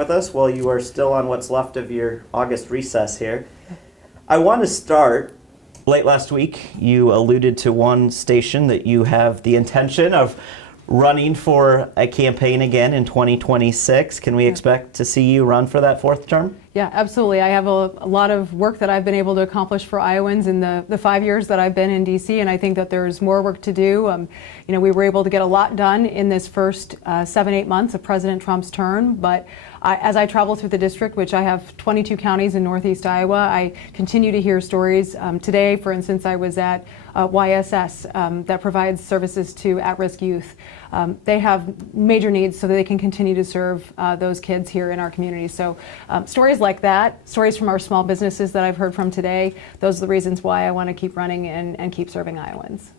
with us while you are still on what's left of your August recess here. I want to start, late last week you alluded to one station that you have the intention of running for a campaign again in 2026. Can we expect to see you run for that fourth term? Yeah, absolutely. I have a lot of work that I've been able to accomplish for Iowans in the 5 years that I've been in DC, and I think that there's more work to do. We were able to get a lot done in this first 7-8 months of President Trump's term, but as I travel through the district, which I have 22 counties in Northeast Iowa, I continue to hear stories. Today, for instance, I was at YSS that provides services to at-risk youth. They have major needs so that they can continue to serve those kids here in our community. So stories like that, stories from our small businesses that I've heard from today, those are the reasons why I want to keep running and keep serving Iowans.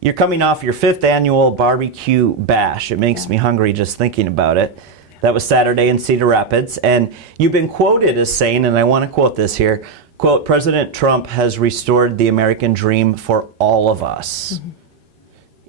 You're coming off your 5th annual barbecue bash. It makes me hungry just thinking about it. That was Saturday in Cedar Rapids, and you've been quoted as saying, and I want to quote this here, quote, "President Trump has restored the American dream for all of us." Mm-hmm.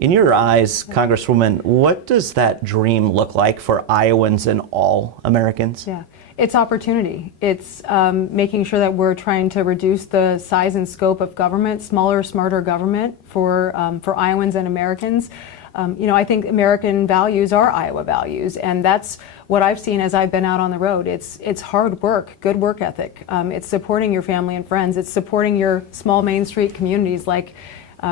In your eyes, Congresswoman, what does that dream look like for Iowans and all Americans? Yeah, it's opportunity. It's making sure that we're trying to reduce the size and scope of government, smaller, smarter government for Iowans and Americans. I think American values are Iowa values, and that's what I've seen as I've been out on the road. It's hard work, good work ethic. It's supporting your family and friends. It's supporting your small Main Street communities like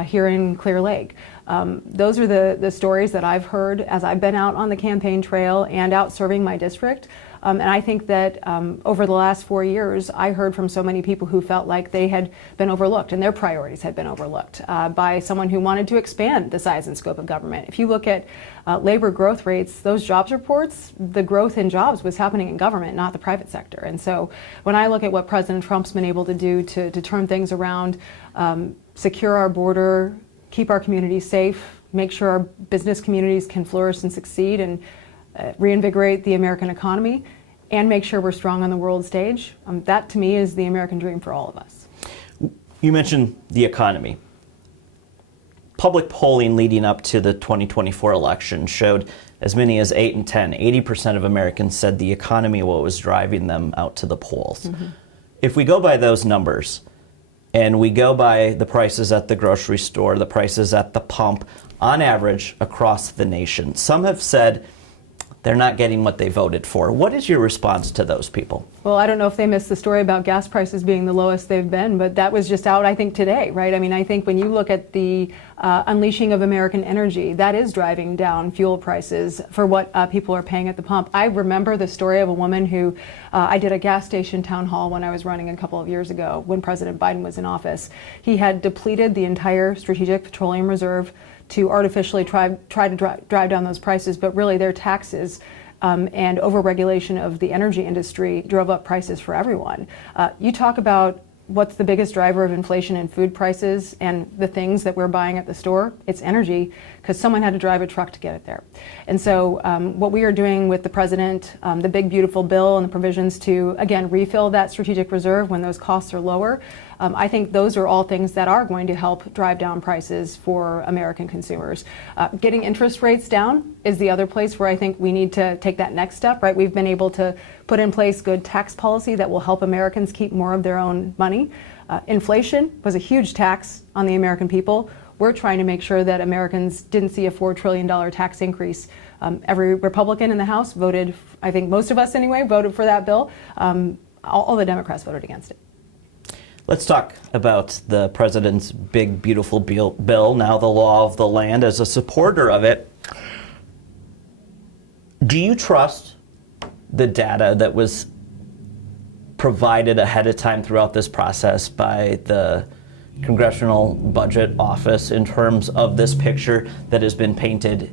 here in Clear Lake. Those are the stories that I've heard as I've been out on the campaign trail and out serving my district. And I think that over the last 4 years, I heard from so many people who felt like they had been overlooked and their priorities had been overlooked by someone who wanted to expand the size and scope of government. If you look at labor growth rates, those jobs reports, the growth in jobs was happening in government, not the private sector. And so when I look at what President Trump's been able to do to turn things around, secure our border, keep our communities safe, make sure our business communities can flourish and succeed, and reinvigorate the American economy, and make sure we're strong on the world stage. That, to me, is the American dream for all of us. You mentioned the economy. Public polling leading up to the 2024 election showed as many as 8 in 10, 80% of Americans said the economy was driving them out to the polls. Mm-hmm. If we go by those numbers, and we go by the prices at the grocery store, the prices at the pump, on average across the nation, some have said they're not getting what they voted for. What is your response to those people? Well, I don't know if they missed the story about gas prices being the lowest they've been, but that was just out, I think, today, right? I mean, I think when you look at the unleashing of American energy, that is driving down fuel prices for what people are paying at the pump. I remember the story of a woman who, I did a gas station town hall when I was running a couple of years ago when President Biden was in office. He had depleted the entire Strategic Petroleum Reserve to artificially try to drive down those prices, but really their taxes and overregulation of the energy industry drove up prices for everyone. You talk about what's the biggest driver of inflation in food prices and the things that we're buying at the store? It's energy, because someone had to drive a truck to get it there. And so what we are doing with the president, the big beautiful bill and the provisions to, again, refill that strategic reserve when those costs are lower, I think those are all things that are going to help drive down prices for American consumers. Getting interest rates down is the other place where I think we need to take that next step, right? We've been able to put in place good tax policy that will help Americans keep more of their own money. Inflation was a huge tax on the American people. We're trying to make sure that Americans didn't see a $4 trillion tax increase. Every Republican in the House voted, I think most of us anyway, voted for that bill. All the Democrats voted against it. Let's talk about the president's big, beautiful bill, now the law of the land. As a supporter of it, do you trust the data that was provided ahead of time throughout this process by the Congressional Budget Office in terms of this picture that has been painted?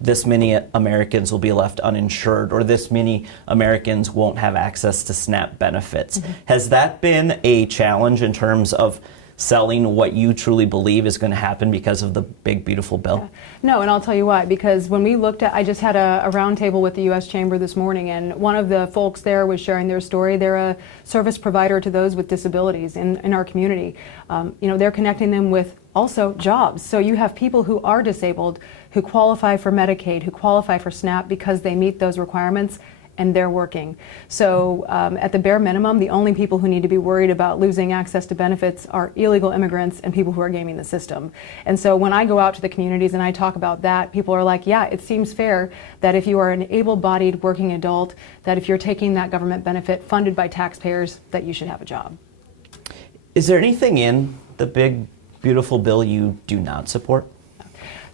This many Americans will be left uninsured, or this many Americans won't have access to SNAP benefits. Mm-hmm. Has that been a challenge in terms of selling what you truly believe is going to happen because of the big, beautiful bill? Yeah. No, and I'll tell you why. Because when we looked at, I just had a roundtable with the U.S. Chamber this morning, and one of the folks there was sharing their story. They're a service provider to those with disabilities in our community. They're connecting them with also jobs. So you have people who are disabled, who qualify for Medicaid, who qualify for SNAP because they meet those requirements, and they're working. So at the bare minimum, the only people who need to be worried about losing access to benefits are illegal immigrants and people who are gaming the system. And so when I go out to the communities and I talk about that, people are like, yeah, it seems fair that if you are an able-bodied working adult, that if you're taking that government benefit funded by taxpayers, that you should have a job. Is there anything in the big, beautiful bill you do not support?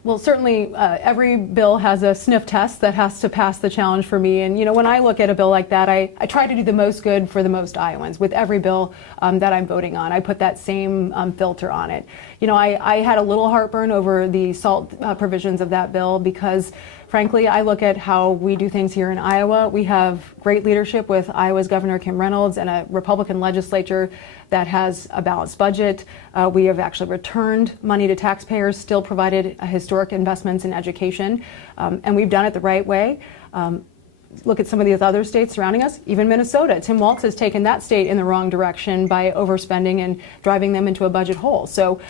Well, certainly every bill has a sniff test that has to pass the challenge for me. And, you know, when I look at a bill like that, I try to do the most good for the most Iowans. With every bill that I'm voting on, I put that same filter on it. You know, I had a little heartburn over the SALT provisions of that bill because, frankly, I look at how we do things here in Iowa. We have great leadership with Iowa's Governor Kim Reynolds and a Republican legislature that has a balanced budget. We have actually returned money to taxpayers, still provided historic investments in education, and we've done it the right way. Look at some of these other states surrounding us, even Minnesota. Tim Walz has taken that state in the wrong direction by overspending and driving them into a budget hole. So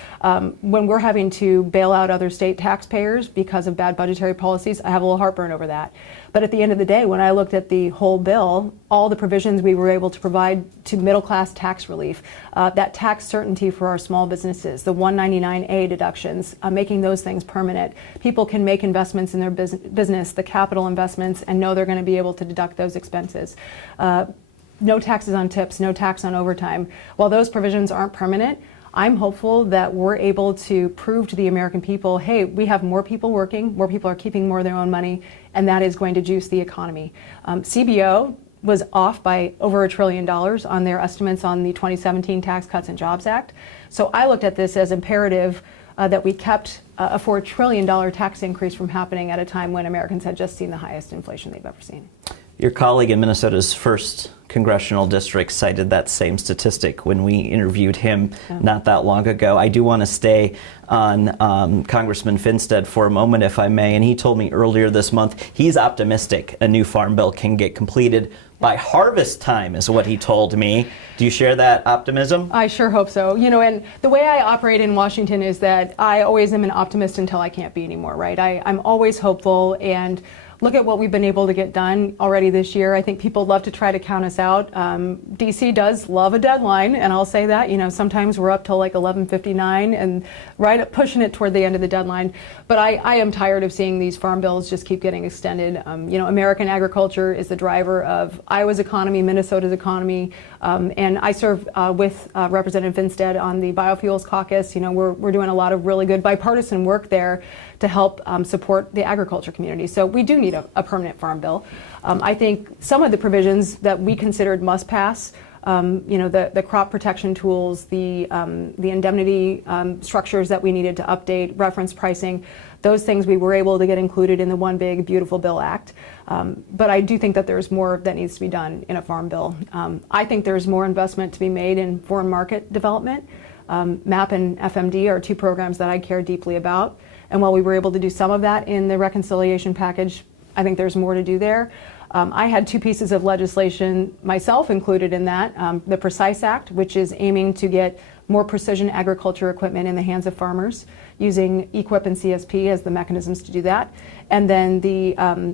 when we're having to bail out other state taxpayers because of bad budgetary policies, I have a little heartburn over that. But at the end of the day, when I looked at the whole bill, all the provisions we were able to provide to middle-class tax relief, that tax certainty for our small businesses, the 199A deductions, making those things permanent. People can make investments in their business, the capital investments, and know they're going to be able to deduct those expenses. No taxes on tips, no tax on overtime. While those provisions aren't permanent, I'm hopeful that we're able to prove to the American people, hey, we have more people working, more people are keeping more of their own money, and that is going to juice the economy. CBO was off by over $1 trillion on their estimates on the 2017 Tax Cuts and Jobs Act. So I looked at this as imperative that we kept a $4 trillion tax increase from happening at a time when Americans had just seen the highest inflation they've ever seen. Your colleague in Minnesota's first congressional district cited that same statistic when we interviewed him not that long ago. I do want to stay on Congressman Finstead for a moment, if I may. And he told me earlier this month he's optimistic a new farm bill can get completed by harvest time, is what he told me. Do you share that optimism? I sure hope so. You know, and the way I operate in Washington is that I always am an optimist until I can't be anymore, right? I'm always hopeful, and look at what we've been able to get done already this year. I think people love to try to count us out. DC does love a deadline, and I'll say that. You know, sometimes we're up till like 11:59 and right up pushing it toward the end of the deadline. But I am tired of seeing these farm bills just keep getting extended. You know, American agriculture is the driver of Iowa's economy, Minnesota's economy, and I serve with Representative Finstead on the Biofuels Caucus. You know, we're doing a lot of really good bipartisan work there to help support the agriculture community. So we do need a permanent farm bill. I think some of the provisions that we considered must pass, you know, the crop protection tools, the indemnity structures that we needed to update, reference pricing, those things we were able to get included in the One Big Beautiful Bill Act. But I do think that there's more that needs to be done in a farm bill. I think there's more investment to be made in foreign market development. MAP and FMD are two programs that I care deeply about. And while we were able to do some of that in the reconciliation package, I think there's more to do there. I had two pieces of legislation myself included in that. The PRECISE Act, which is aiming to get more precision agriculture equipment in the hands of farmers, using EQIP and CSP as the mechanisms to do that. And then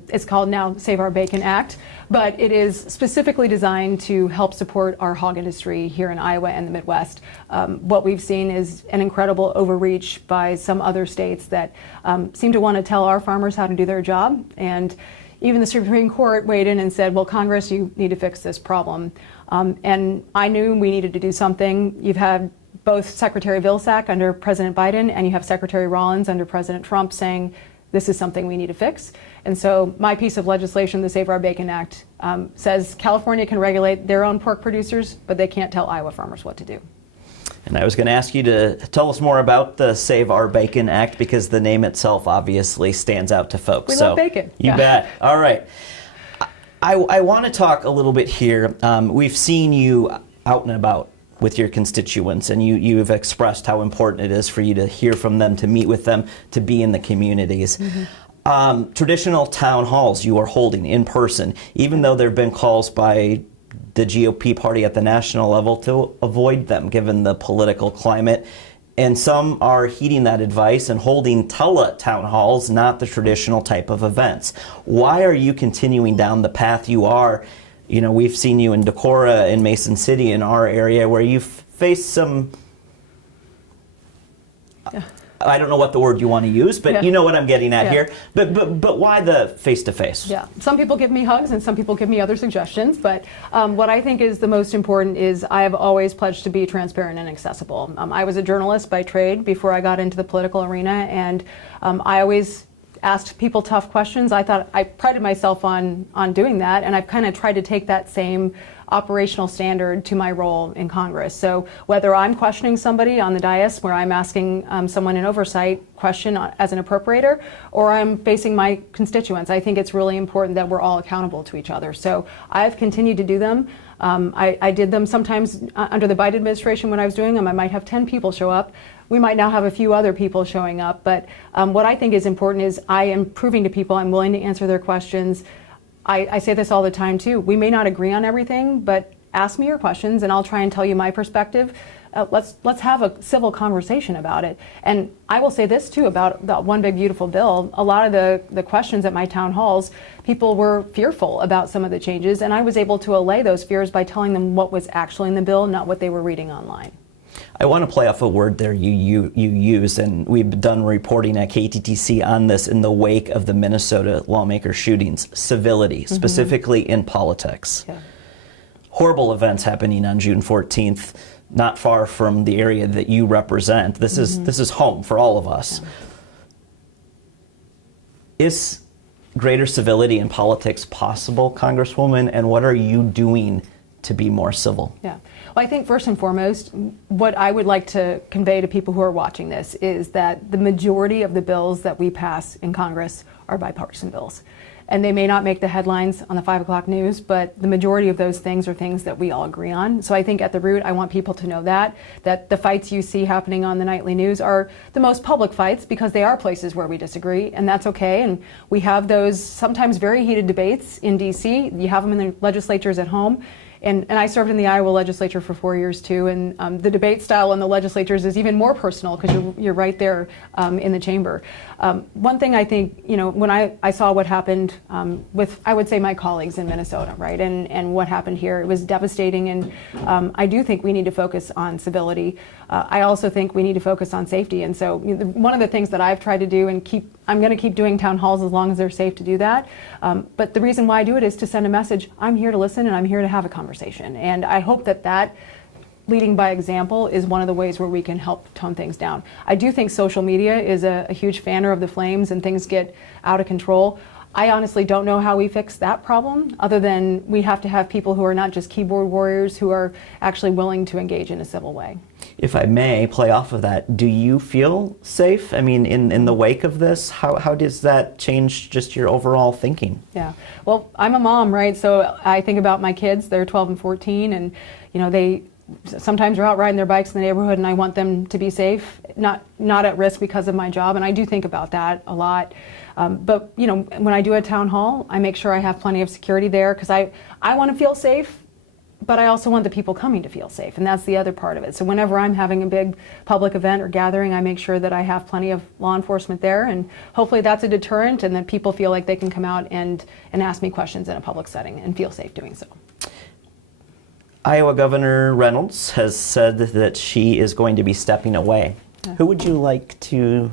it's called now Save Our Bacon Act, but it is specifically designed to help support our hog industry here in Iowa and the Midwest. What we've seen is an incredible overreach by some other states that seem to want to tell our farmers how to do their job. And even the Supreme Court weighed in and said, well, Congress, you need to fix this problem. And I knew we needed to do something. You've had both Secretary Vilsack under President Biden and you have Secretary Rollins under President Trump saying this is something we need to fix. And so my piece of legislation, the Save Our Bacon Act, says California can regulate their own pork producers, but they can't tell Iowa farmers what to do. And I was going to ask you to tell us more about the Save Our Bacon Act, because the name itself obviously stands out to folks. We love bacon. You bet. All right. I want to talk a little bit here. We've seen you out and about with your constituents, and you've expressed how important it is for you to hear from them, to meet with them, to be in the communities. Mm-hmm. Traditional town halls you are holding in person, even though there have been calls by the GOP party at the national level to avoid them given the political climate. And some are heeding that advice and holding tele-town halls, not the traditional type of events. Why are you continuing down the path you are? You know, we've seen you in Decorah, in Mason City, in our area, where you've faced some, I don't know what the word you want to use, but you know what I'm getting at here. But why the face-to-face? Yeah, some people give me hugs and some people give me other suggestions, but what I think is the most important is I have always pledged to be transparent and accessible. I was a journalist by trade before I got into the political arena, and I always asked people tough questions. I thought I prided myself on doing that, and I've kind of tried to take that same operational standard to my role in Congress. So whether I'm questioning somebody on the dais where I'm asking someone an oversight question as an appropriator, or I'm facing my constituents, I think it's really important that we're all accountable to each other. So I've continued to do them. I did them sometimes under the Biden administration when I was doing them. I might have 10 people show up. We might now have a few other people showing up. But what I think is important is I am proving to people I'm willing to answer their questions. I say this all the time too. We may not agree on everything, but ask me your questions and I'll try and tell you my perspective. Let's have a civil conversation about it. And I will say this too about the One Big Beautiful Bill. A lot of the questions at my town halls, people were fearful about some of the changes, and I was able to allay those fears by telling them what was actually in the bill, not what they were reading online. I want to play off a word there you used, and we've done reporting at KTTC on this in the wake of the Minnesota lawmaker shootings, civility, specifically in politics. Yeah. Horrible events happening on June 14th, not far from the area that you represent. This is home for all of us. Yeah. Is greater civility in politics possible, Congresswoman, and what are you doing to be more civil? Yeah. Well, I think first and foremost, what I would like to convey to people who are watching this is that the majority of the bills that we pass in Congress are bipartisan bills. And they may not make the headlines on the 5 o'clock news, but the majority of those things are things that we all agree on. So I think at the root, I want people to know that the fights you see happening on the nightly news are the most public fights because they are places where we disagree, and that's okay. And we have those sometimes very heated debates in DC. You have them in the legislatures at home. And I served in the Iowa legislature for 4 years too, and the debate style in the legislatures is even more personal because you're right there in the chamber. One thing I think, you know, when I saw what happened with, I would say, my colleagues in Minnesota, right, and what happened here, it was devastating, and I do think we need to focus on civility. I also think we need to focus on safety, and so one of the things that I've tried to do and I'm going to keep doing town halls as long as they're safe to do that. But the reason why I do it is to send a message. I'm here to listen and I'm here to have a conversation. And I hope that leading by example is one of the ways where we can help tone things down. I do think social media is a huge fanner of the flames and things get out of control. I honestly don't know how we fix that problem other than we have to have people who are not just keyboard warriors, who are actually willing to engage in a civil way. If I may play off of that, do you feel safe? I mean, in the wake of this, how does that change just your overall thinking? Yeah, well, I'm a mom, right? So I think about my kids. They're 12 and 14, and you know, they sometimes are out riding their bikes in the neighborhood, and I want them to be safe, not at risk because of my job, and I do think about that a lot. But you know, when I do a town hall, I make sure I have plenty of security there because I want to feel safe, but I also want the people coming to feel safe, and that's the other part of it. So whenever I'm having a big public event or gathering, I make sure that I have plenty of law enforcement there, and hopefully that's a deterrent, and that people feel like they can come out and ask me questions in a public setting and feel safe doing so. Iowa Governor Reynolds has said that she is going to be stepping away. Yeah. Who would you like to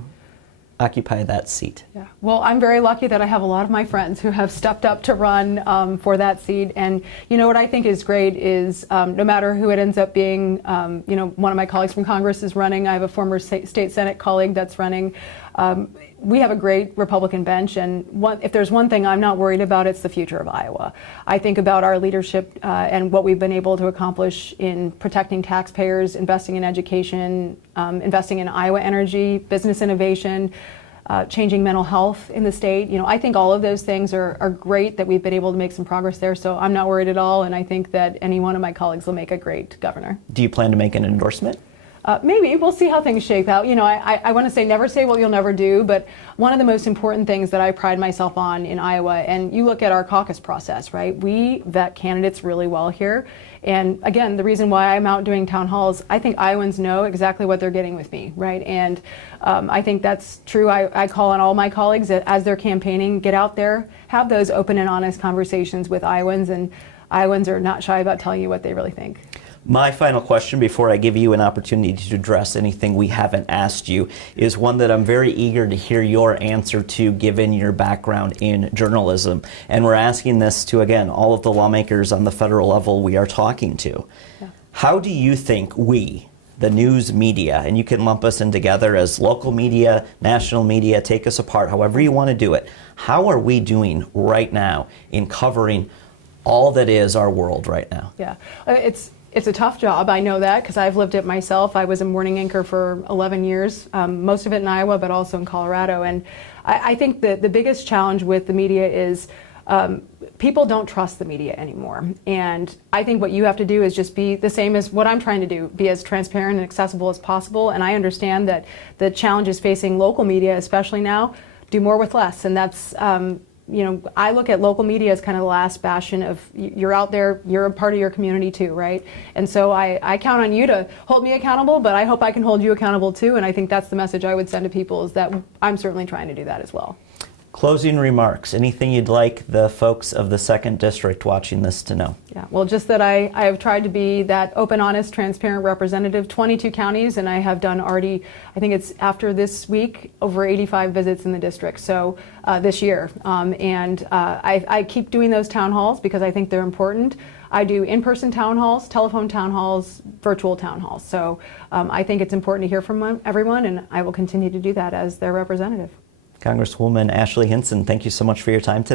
occupy that seat? Yeah. Well, I'm very lucky that I have a lot of my friends who have stepped up to run for that seat. And you know what I think is great is no matter who it ends up being, you know, one of my colleagues from Congress is running. I have a former state Senate colleague that's running. We have a great Republican bench, and if there's one thing I'm not worried about, it's the future of Iowa. I think about our leadership and what we've been able to accomplish in protecting taxpayers, investing in education, investing in Iowa energy, business innovation, changing mental health in the state. You know, I think all of those things are great that we've been able to make some progress there, so I'm not worried at all, and I think that any one of my colleagues will make a great governor. Do you plan to make an endorsement? Maybe. We'll see how things shake out. You know, I want to say never say what you'll never do, but one of the most important things that I pride myself on in Iowa, and you look at our caucus process, right? We vet candidates really well here. And again, the reason why I'm out doing town halls, I think Iowans know exactly what they're getting with me, right? And I think that's true. I call on all my colleagues that as they're campaigning, get out there, have those open and honest conversations with Iowans, and Iowans are not shy about telling you what they really think. My final question before I give you an opportunity to address anything we haven't asked you is one that I'm very eager to hear your answer to, given your background in journalism. And we're asking this to, again, all of the lawmakers on the federal level we are talking to. Yeah. How do you think we, the news media, and you can lump us in together as local media, national media, take us apart, however you want to do it, how are we doing right now in covering all that is our world right now? Yeah, it's a tough job. I know that because I've lived it myself. I was a morning anchor for 11 years, most of it in Iowa, but also in Colorado. And I think that the biggest challenge with the media is people don't trust the media anymore. And I think what you have to do is just be the same as what I'm trying to do, be as transparent and accessible as possible. And I understand that the challenges facing local media, especially now, do more with less. And that's you know, I look at local media as kind of the last bastion of, you're out there, you're a part of your community too, right? And so I count on you to hold me accountable, but I hope I can hold you accountable too. And I think that's the message I would send to people, is that I'm certainly trying to do that as well. Closing remarks, anything you'd like the folks of the 2nd District watching this to know? Yeah, well, just that I have tried to be that open, honest, transparent representative, 22 counties, and I have done already, I think it's after this week, over 85 visits in the district, so this year. I keep doing those town halls because I think they're important. I do in-person town halls, telephone town halls, virtual town halls. So I think it's important to hear from everyone, and I will continue to do that as their representative. Congresswoman Ashley Hinson, thank you so much for your time today.